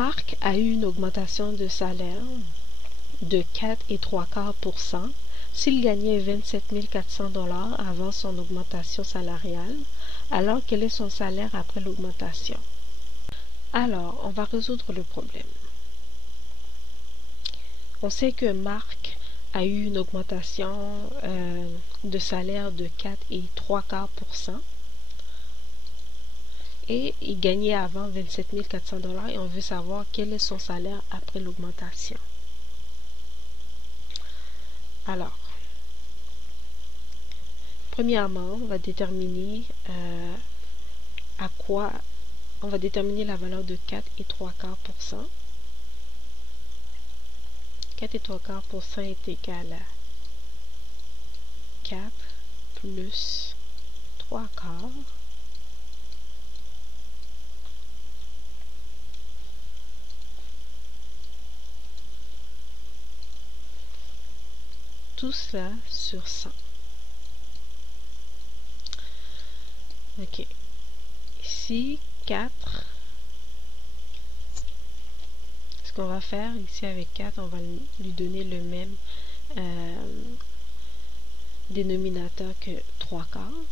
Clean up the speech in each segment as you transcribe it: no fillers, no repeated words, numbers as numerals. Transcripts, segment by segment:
Marc a eu une augmentation de salaire de 4,75% s'il gagnait 27 400 $ avant son augmentation salariale. Alors, quel est son salaire après l'augmentation? Alors, on va résoudre le problème. On sait que Marc a eu une augmentation de salaire de 4,75% et il gagnait avant 27 400 $ et on veut savoir quel est son salaire après l'augmentation. Alors, premièrement, on va déterminer on va déterminer la valeur de 4,75%. 4,75% est égal à 4 plus 3/4 tout cela sur 100. Ok. Ici, 4. Ce qu'on va faire ici avec 4, on va lui donner le même dénominateur que 3/4.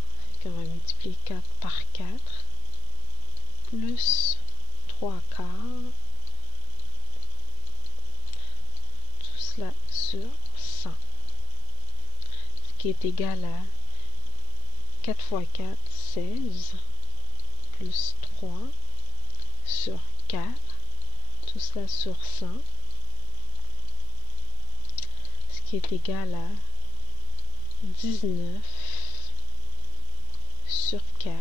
On va multiplier 4 par 4 plus 3/4. Tout cela sur 100. Ce qui est égal à 4 fois 4, 16, plus 3 sur 4, tout cela sur 100, ce qui est égal à 19 sur 4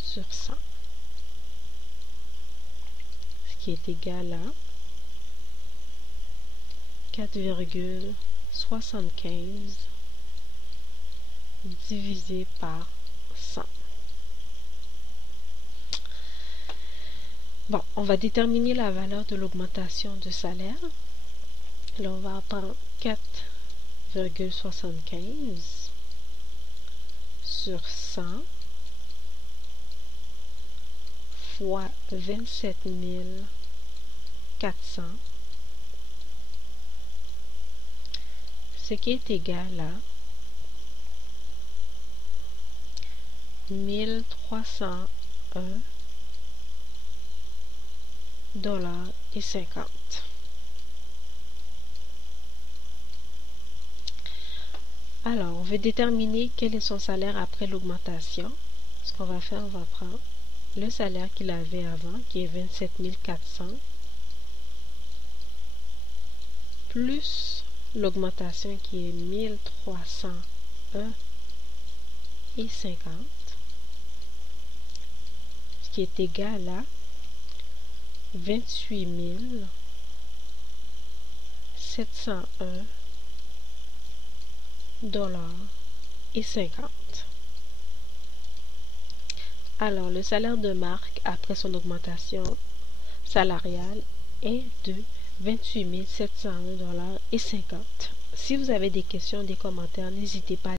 sur 100, ce qui est égal à 4,75 divisé par 100. Bon, on va déterminer la valeur de l'augmentation de salaire. Là, on va prendre 4,75 sur 100 fois 27 400, ce qui est égal à 1301,50 $. Alors, on veut déterminer quel est son salaire après l'augmentation. Ce qu'on va faire, on va prendre le salaire qu'il avait avant, qui est 27 400, plus l'augmentation qui est 1301,50, ce qui est égal à 28 701,50 $. Alors, le salaire de Marc après son augmentation salariale est de 28 701,50 $. Si vous avez des questions, des commentaires, n'hésitez pas à